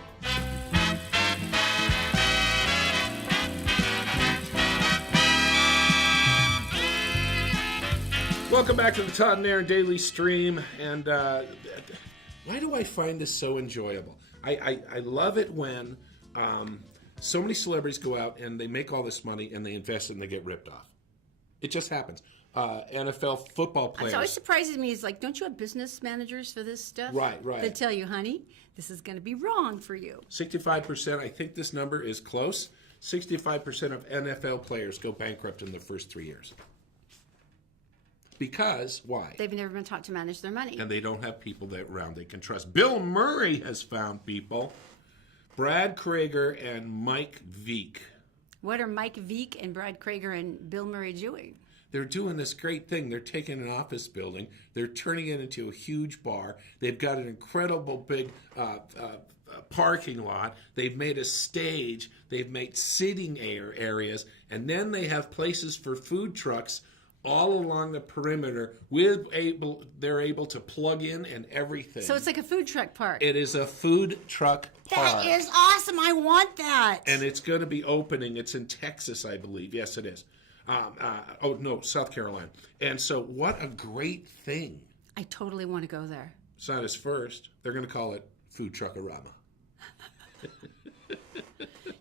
Welcome back to the Todd and Erin Daily Stream. And why do I find this so enjoyable? I love it when so many celebrities go out and they make all this money and they invest it and they get ripped off. It just happens. NFL football players. It always surprises me. Is like, don't you have business managers for this stuff? Right. They tell you, honey, this is going to be wrong for you. 65%, I think this number is close. 65% of NFL players go bankrupt in the first 3 years. Because, why? They've never been taught to manage their money. And they don't have people around they can trust. Bill Murray has found people. Brad Krager and Mike Veek. What are Mike Veek and Brad Krager and Bill Murray doing? They're doing this great thing. They're taking an office building. They're turning it into a huge bar. They've got an incredible big parking lot. They've made a stage. They've made sitting areas. And then they have places for food trucks all along the perimeter. They're able to plug in and everything. So it's like a food truck park. It is a food truck park. That is awesome. I want that. And it's going to be opening. It's in Texas, I believe. Yes, it is. South Carolina. And so what a great thing. I totally want to go there. It's not his first. They're going to call it Food Truckarama.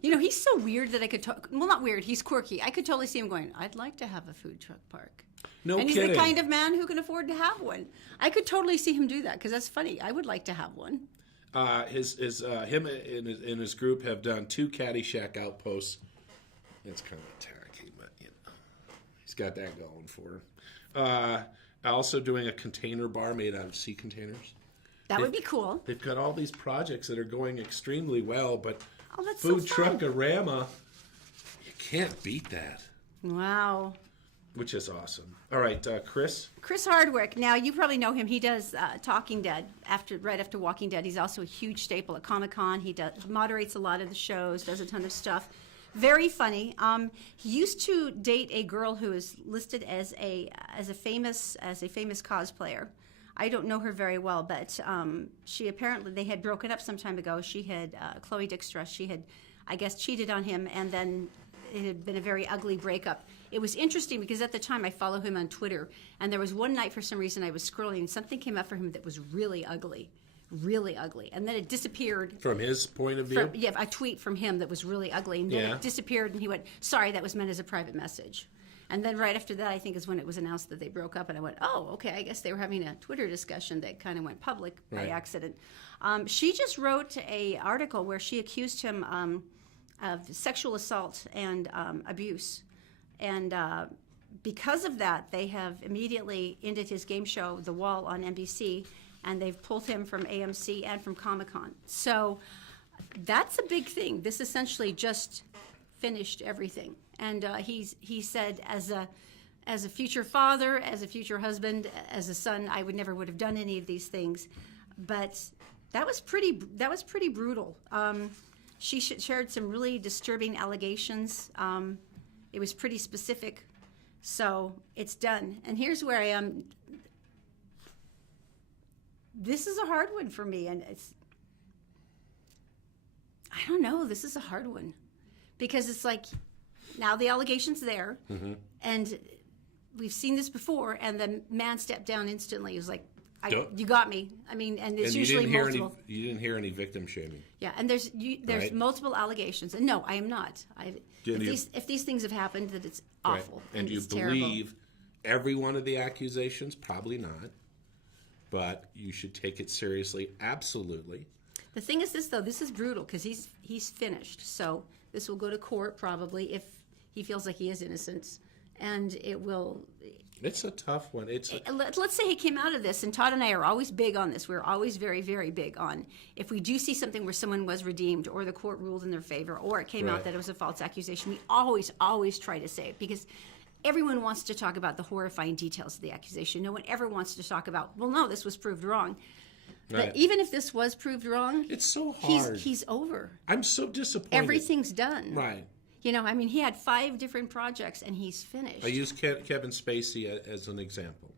You know, he's so weird that I could well, not weird. He's quirky. I could totally see him going, I'd like to have a food truck park. No and kidding. He's the kind of man who can afford to have one. I could totally see him do that because that's funny. I would like to have one. Him and his group have done 2 Caddyshack outposts. It's kind of tacky, but you know, he's got that going for him. Also doing a container bar made out of sea containers. That would be cool. They've got all these projects that are going extremely well, but that's Food so fun. Truckarama, you can't beat that. Wow. Which is awesome. All right, Chris. Chris Hardwick. Now, you probably know him. He does Talking Dead right after Walking Dead. He's also a huge staple at Comic-Con. He moderates a lot of the shows, does a ton of stuff. Very funny. He used to date a girl who is listed as a famous cosplayer. I don't know her very well, but she apparently, they had broken up some time ago. She had, Chloe Dykstra, she had, I guess, cheated on him, and then it had been a very ugly breakup. It was interesting because at the time I follow him on Twitter, and there was one night for some reason I was scrolling, and something came up for him that was really ugly, and then it disappeared. From his point of view? A tweet from him that was really ugly, and then it disappeared, and he went, sorry, that was meant as a private message. And then right after that, I think is when it was announced that they broke up, and I went, oh, okay, I guess they were having a Twitter discussion that kind of went public by accident. She just wrote an article where she accused him of sexual assault and abuse. And because of that, they have immediately ended his game show, The Wall, on NBC, and they've pulled him from AMC and from Comic-Con. So that's a big thing. This essentially just finished everything. And he said, as a future father, as a future husband, as a son, I would have done any of these things. But that was pretty brutal. She shared some really disturbing allegations. It was pretty specific. So it's done. And here's where I am. This is a hard one for me, and I don't know. This is a hard one because it's like, now the allegation's there, and we've seen this before, and the man stepped down instantly. He was like, You got me. I mean, and it's And usually multiple. you didn't hear any victim shaming. Yeah, and there's Right. multiple allegations, and no, I am not. If these things have happened, that it's awful. Right. And you it's terrible. believe every one of the accusations? Probably not. But you should take it seriously. Absolutely. The thing is this, though. This is brutal because he's finished. So this will go to court probably if he feels like he is innocent, and it will. It's a tough one. Let's say he came out of this, and Todd and I are always big on this. We're always very, very big on if we do see something where someone was redeemed or the court ruled in their favor or it came out Right. that it was a false accusation, we always try to say it because everyone wants to talk about the horrifying details of the accusation. No one ever wants to talk about, well, no, this was proved wrong. Right. But even if this was proved wrong, It's so hard. he's over. I'm so disappointed. Everything's done. Right. You know, I mean, he had 5 different projects and he's finished. I use Kevin Spacey as an example.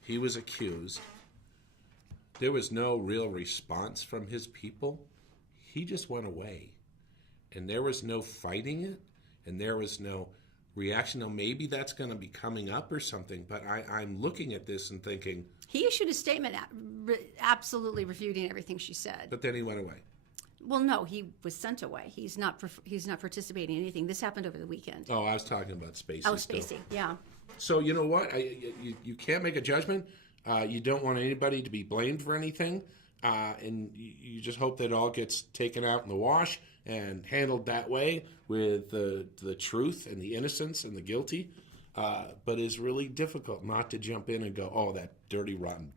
He was accused. There was no real response from his people. He just went away. And there was no fighting it, and there was no reaction. Now, maybe that's going to be coming up or something, but I'm looking at this and thinking... He issued a statement absolutely refuting everything she said. But then he went away. Well, no, he was sent away. He's not participating in anything. This happened over the weekend. Oh, I was talking about Spacey. Oh, still. Spacey, yeah. So you know what? You can't make a judgment. You don't want anybody to be blamed for anything, and you just hope that it all gets taken out in the wash and handled that way with the truth and the innocence and the guilty. But it's really difficult not to jump in and go, "Oh, that dirty, rotten."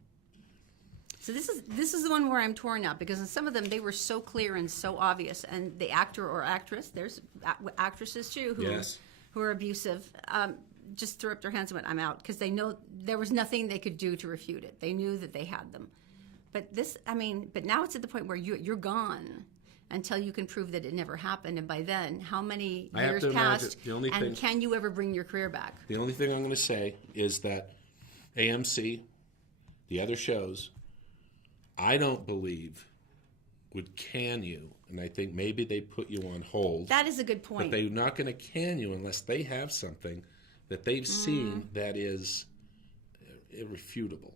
So this is the one where I'm torn up because in some of them they were so clear and so obvious, and the actor or actress, there's actresses too who are abusive. Just threw up their hands and went, "I'm out," because they know there was nothing they could do to refute it. They knew that they had them. But but now it's at the point where you're gone until you can prove that it never happened. And by then, how many years passed? And can you ever bring your career back? The only thing I'm going to say is that AMC, the other shows, I don't believe would can you, and I think maybe they put you on hold. That is a good point. But they're not going to can you unless they have something that they've seen that is irrefutable.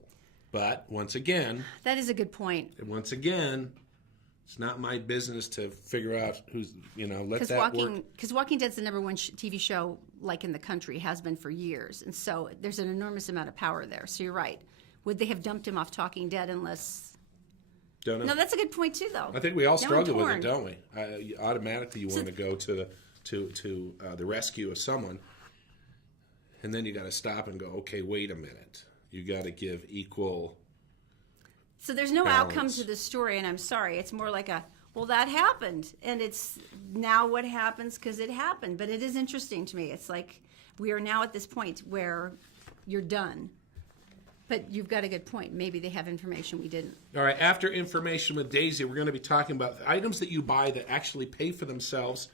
But once again... That is a good point. And once again, it's not my business to figure out who's, let that work. Because Walking Dead's the number one TV show, like in the country, has been for years. And so there's an enormous amount of power there. So you're right. Would they have dumped him off Talking Dead unless... Don't know. No, that's a good point, too, though. I think we all struggle with it, don't we? Automatically you want to go to the rescue of someone. And then you got to stop and go, okay, wait a minute. You got to give equal So there's no balance. outcome to this story, and I'm sorry. It's more like well, that happened. And it's now what happens because it happened. But it is interesting to me. It's like we are now at this point where you're done. But you've got a good point. Maybe they have information we didn't. All right, after information with Daisy, we're going to be talking about items that you buy that actually pay for themselves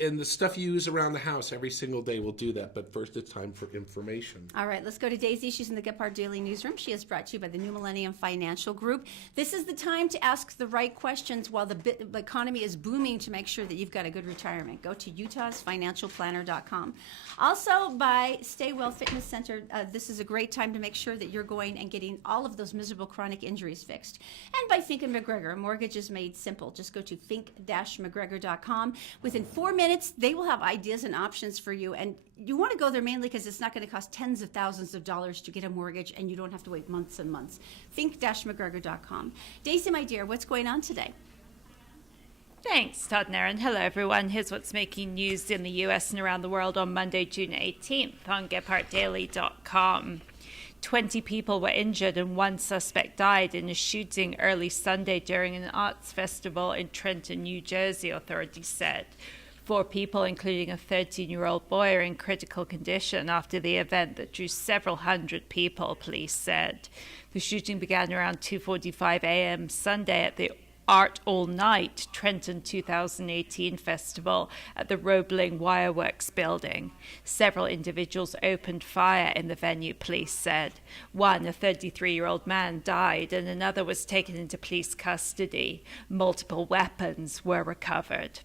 and the stuff you use around the house every single day. We'll do that, but first it's time for information. All right, let's go to Daisy. She's in the Gephardt Daily Newsroom. She is brought to you by the New Millennium Financial Group. This is the time to ask the right questions while the economy is booming to make sure that you've got a good retirement. Go to utahsfinancialplanner.com. Also by Stay Well Fitness Center. This is a great time to make sure that you're going and getting all of those miserable chronic injuries fixed. And by Fink & McGregor. Mortgage is made simple. Just go to fink-mcgregor.com. Within 4 minutes, they will have ideas and options for you. And you want to go there mainly because it's not going to cost tens of thousands of dollars to get a mortgage, and you don't have to wait months and months. Fink-McGregor.com. Daisy, my dear, what's going on today? Thanks, Todd and Erin. Hello, everyone. Here's what's making news in the U.S. and around the world on Monday, June 18th on GephartDaily.com. 20 people were injured and one suspect died in a shooting early Sunday during an arts festival in Trenton, New Jersey, authorities said. 4 people, including a 13-year-old boy, are in critical condition after the event that drew several hundred people, police said. The shooting began around 2:45 a.m. Sunday at the Art All Night Trenton 2018 festival at the Roebling Wireworks building. Several individuals opened fire in the venue, police said. One, a 33-year-old man, died and another was taken into police custody. Multiple weapons were recovered.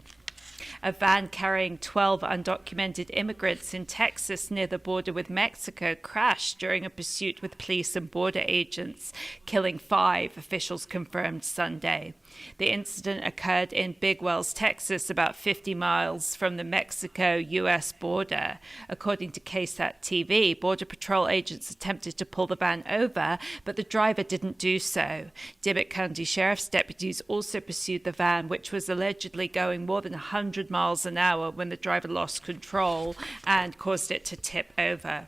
A van carrying 12 undocumented immigrants in Texas near the border with Mexico crashed during a pursuit with police and border agents, killing 5, officials confirmed Sunday. The incident occurred in Big Wells, Texas, about 50 miles from the Mexico-U.S. border. According to KSAT TV, Border Patrol agents attempted to pull the van over, but the driver didn't do so. Dimmitt County Sheriff's deputies also pursued the van, which was allegedly going more than 100 miles an hour when the driver lost control and caused it to tip over.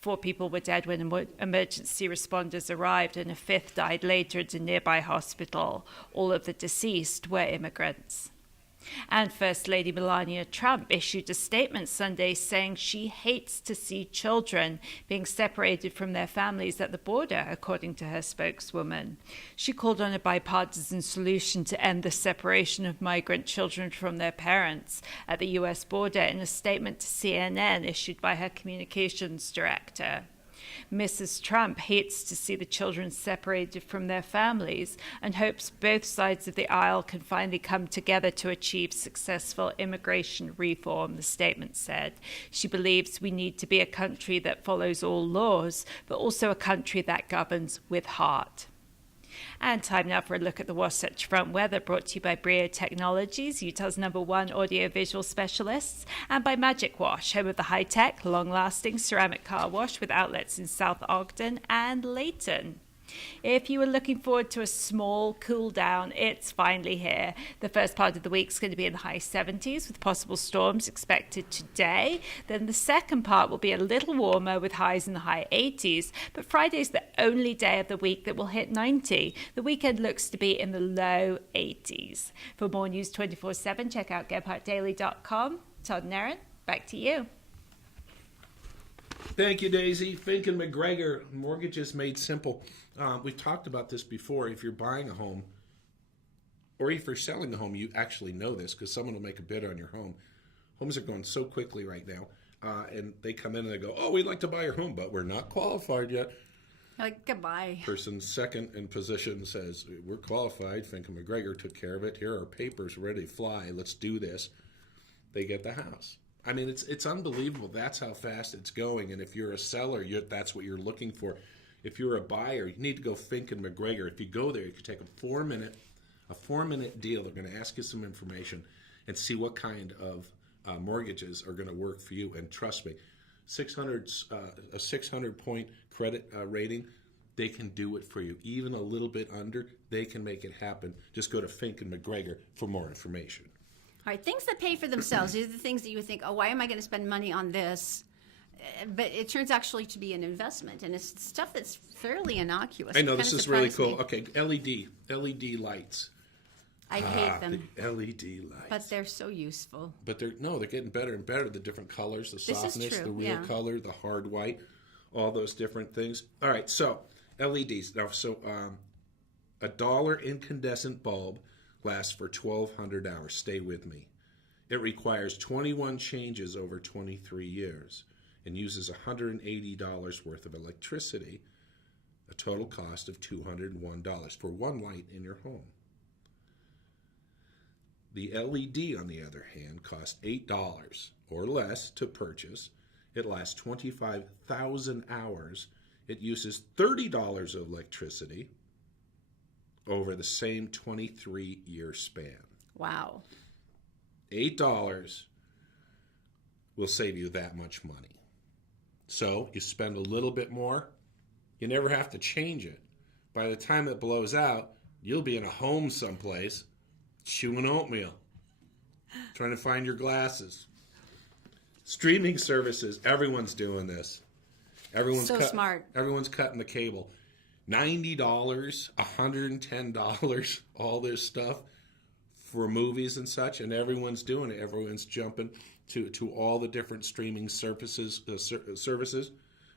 4 people were dead when emergency responders arrived, and a 5th died later at a nearby hospital. All of the deceased were immigrants. And First Lady Melania Trump issued a statement Sunday saying she hates to see children being separated from their families at the border, according to her spokeswoman. She called on a bipartisan solution to end the separation of migrant children from their parents at the U.S. border in a statement to CNN issued by her communications director. Mrs. Trump hates to see the children separated from their families and hopes both sides of the aisle can finally come together to achieve successful immigration reform, the statement said. She believes we need to be a country that follows all laws, but also a country that governs with heart. And time now for a look at the Wasatch Front weather, brought to you by Brio Technologies, Utah's #1 audiovisual specialists, and by Magic Wash, home of the high-tech, long-lasting ceramic car wash with outlets in South Ogden and Layton. If you were looking forward to a small cool down, it's finally here. The first part of the week is going to be in the high 70s with possible storms expected today. Then the second part will be a little warmer with highs in the high 80s. But Friday's the only day of the week that will hit 90. The weekend looks to be in the low 80s. For more news 24/7, check out GephartDaily.com. Todd and Erin, back to you. Thank you, Daisy. Fink and McGregor, mortgages made simple. We've talked about this before. If you're buying a home, or if you're selling a home, you actually know this because someone will make a bid on your home. Homes are going so quickly right now, and they come in and they go, "Oh, we'd like to buy your home, but we're not qualified yet." Like, goodbye. Person second in position says, "We're qualified. Fink and McGregor took care of it. Here are papers ready to fly. Let's do this." They get the house. I mean, it's unbelievable. That's how fast it's going. And if you're a seller, that's what you're looking for. If you're a buyer, you need to go Fink and McGregor. If you go there, you can take a 4-minute deal. They're going to ask you some information and see what kind of mortgages are going to work for you. And trust me, a 600-point credit rating, they can do it for you. Even a little bit under, they can make it happen. Just go to Fink and McGregor for more information. All right, things that pay for themselves. These are the things that you would think, oh, why am I going to spend money on this? But it turns actually to be an investment, and it's stuff that's fairly innocuous. I know, this is really cool. Me. Okay, LED lights. I hate them. The LED lights. But they're so useful. But they're getting better and better. The different colors, the softness, This is true, the real color, the hard white, all those different things. All right, so LEDs. Now, a $1 incandescent bulb lasts for 1,200 hours. Stay with me. It requires 21 changes over 23 years and uses $180 worth of electricity, a total cost of $201 for one light in your home. The LED, on the other hand, costs $8 or less to purchase. It lasts 25,000 hours. It uses $30 of electricity over the same 23-year span. Wow. $8 will save you that much money. So you spend a little bit more, you never have to change it. By the time it blows out, you'll be in a home someplace chewing oatmeal, trying to find your glasses. Streaming services, everyone's doing this. Smart. Everyone's cutting the cable. $90, $110, all this stuff for movies and such, and everyone's doing it. Everyone's jumping to all the different streaming services,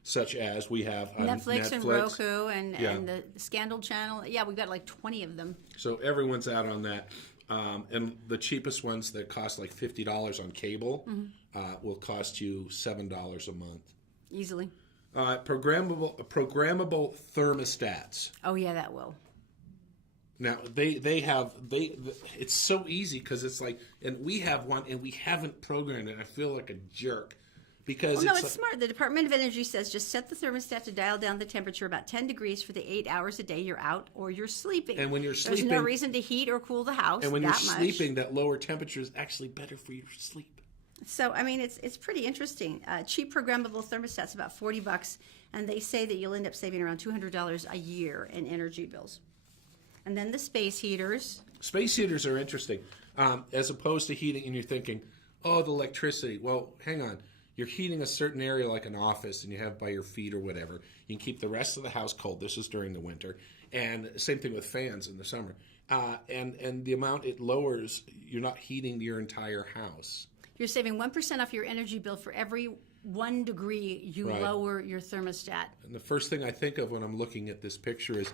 such as we have on Netflix and Roku and the Scandal Channel. Yeah, we've got like 20 of them. So everyone's out on that. And the cheapest ones that cost like $50 on cable will cost you $7 a month. Easily. Programmable thermostats. Oh, yeah, that will. Now it's so easy because it's like, and we have one and we haven't programmed it. I feel like a jerk because Well, no, it's smart. The Department of Energy says just set the thermostat to dial down the temperature about 10 degrees for the 8 hours a day you're out or you're sleeping. And when you're There's sleeping, no reason to heat or cool the house. and when that you're much. sleeping, that lower temperature is actually better for your sleep. So, I mean, it's pretty interesting. Cheap programmable thermostats, about $40, and they say that you'll end up saving around $200 a year in energy bills. And then the space heaters. Space heaters are interesting, as opposed to heating, and you're thinking, oh, the electricity. Well, hang on. You're heating a certain area like an office, and you have by your feet or whatever. You can keep the rest of the house cold. This is during the winter. And same thing with fans in the summer. And the amount it lowers, you're not heating your entire house. You're saving 1% off your energy bill for every 1 degree you Right. lower your thermostat. And the first thing I think of when I'm looking at this picture is,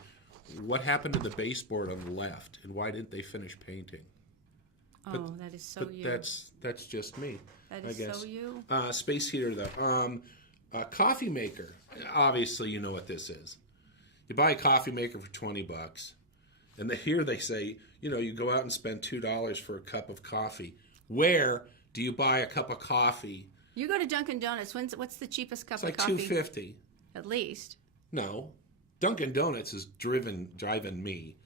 what happened to the baseboard on the left, and why didn't they finish painting? Oh, that is so But you. that's just me. That I is guess. so you. Space heater though. A coffee maker. Obviously, you know what this is. You buy a coffee maker for $20, and here they say, you go out and spend $2 for a cup of coffee. Where do you buy a cup of coffee? You go to Dunkin' Donuts. What's the cheapest cup It's like of coffee? $2.50. At least. No, Dunkin' Donuts is driving me.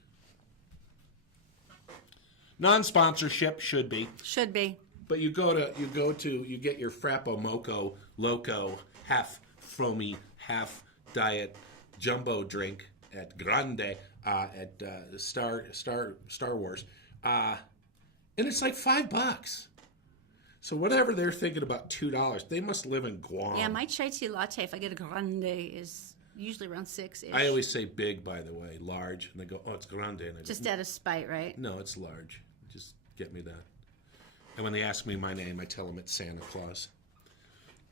Non-sponsorship should be. Should be. But you get your Frappo Moco Loco half foamy, half diet jumbo drink at Grande at Star Wars, and it's like $5. So whatever they're thinking about $2, they must live in Guam. Yeah, my chai tea latte, if I get a grande, is usually around 6-ish. I always say big, by the way, large, and they go, "Oh, it's Grande," and I go, Just out of spite, right? "No, it's large. Just get me that." And when they ask me my name, I tell them it's Santa Claus.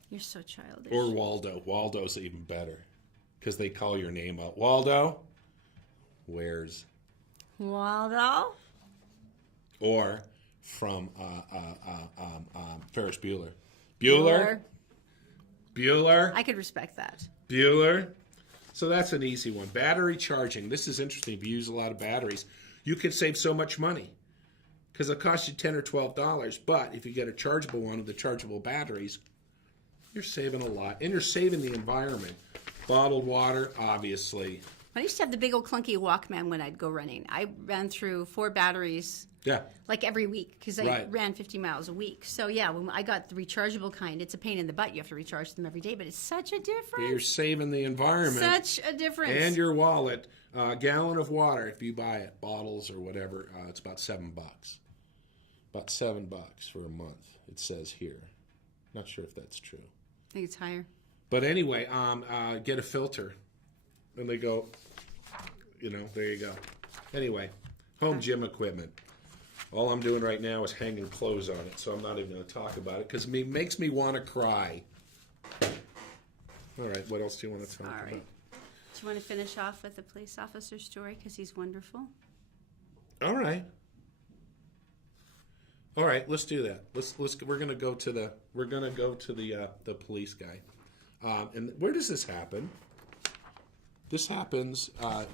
You're so childish. Or Waldo. Waldo's even better. Because they call your name out. Waldo? Where's? Waldo? Or from Ferris Bueller. Bueller? Bueller? I could respect that. Bueller? So that's an easy one. Battery charging. This is interesting. If you use a lot of batteries, you could save so much money. Because it'll cost you $10 or $12. But if you get a chargeable one with the chargeable batteries, you're saving a lot. And you're saving the environment. Bottled water, obviously. I used to have the big old clunky Walkman when I'd go running. I ran through 4 batteries Yeah. like every week because I Right. ran 50 miles a week. So yeah, when I got the rechargeable kind, it's a pain in the butt. You have to recharge them every day, but it's such a difference. You're saving the environment. Such a difference. And your wallet. A gallon of water, if you buy it, bottles or whatever, it's about $7. About $7 for a month, it says here. Not sure if that's true. I think it's higher. But anyway, get a filter. And they go, there you go. Anyway, home gym equipment. All I'm doing right now is hanging clothes on it, so I'm not even going to talk about it because it makes me want to cry. All right, what else do you want to talk All about? right. Do you want to finish off with the police officer story because he's wonderful? All right. All right, let's do that. We're gonna go to the police guy. And where does this happen? This happens.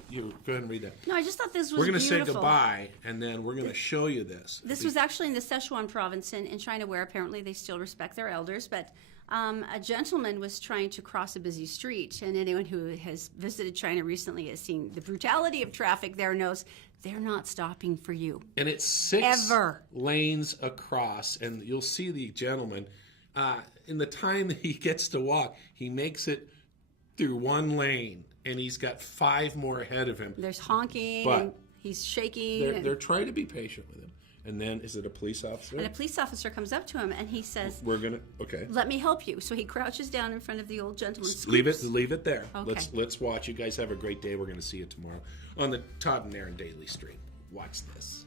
You go ahead and read that. No, I just thought this was We're gonna beautiful. say goodbye, and then we're gonna show you this. This was actually in the Sichuan province in China, where apparently they still respect their elders. But a gentleman was trying to cross a busy street, and anyone who has visited China recently has seen the brutality of traffic there knows they're not stopping for you. And it's 6 Ever. lanes across, and you'll see the gentleman. In the time that he gets to walk, he makes it through 1 lane, and he's got 5 more ahead of him. There's honking, But and he's shaking. They're trying to be patient with him. And then, is it a police officer? And a police officer comes up to him and he says, Okay. "Let me help you." So he crouches down in front of the old gentleman. Leave it there. Okay. Let's watch. You guys have a great day. We're going to see you tomorrow on the Todd and Erin Daily Stream. Watch this.